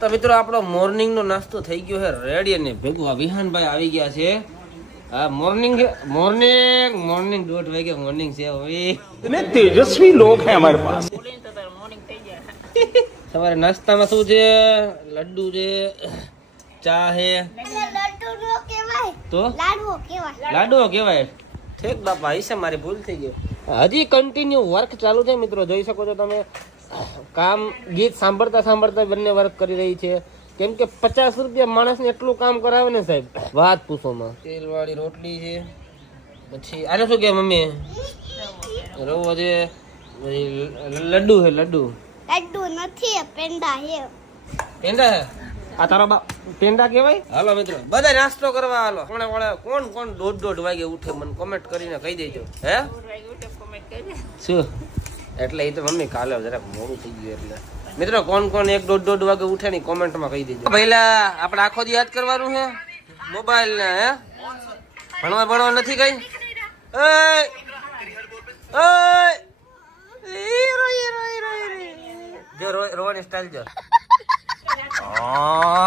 તો મિત્રો આપણો મોર્નિંગ નો નાસ્તો થઈ ગયો છે રેડી અને ભેગું આ વિહાનભાઈ આવી ગયા છે. હા મોર્નિંગ 1:30 વાગે મોર્નિંગ છે હવે. इतने तेजस्वी लोग हैं हमारे पास. સવારે નાસ્તામાં શું છે? લડ્ડુ છે, ચા છે. તો લાડવો કેવાય. ઠીક બાપા હશે મારી ભૂલ થઈ ગઈ. હજી કન્ટિન્યુ વર્ક ચાલુ છે મિત્રો, જોઈ શકો છો તમે. કામ ગીત સાંભળતા બંને વર્ક કરી રહી છે. કેમ કે 50 રૂપિયા માણસને એટલું કામ કરાવે ને સાહેબ, વાત પૂછોમાં. તેલ વાળી રોટલી છે, પછી આને શું કે મમ્મી? રવો છે, લડ્ડુ છે. લડ્ડુ નથી, પેંડા છે. પેંડા છે? આ તારો બાપ પેંડા કહેવાય? હાલો મિત્રો બધા નાસ્તો કરવા હાલો. કોણ 1:30 વાગે ઉઠે મને કોમેન્ટ કરીને કહી દેજો. હે શું? એટલે એ તો મમ્મી કાલે જરાક મોડું થઈ ગયું એટલે. મિત્રો કોણ 1:30 વાગે ઉઠે ની કોમેન્ટમાં કહી દેજો. પહેલા આપણે આખો દી યાદ કરવાનું છે મોબાઈલ ને. હે ભણવા નથી કઈ? રોવાની સ્ટાઇલ જો.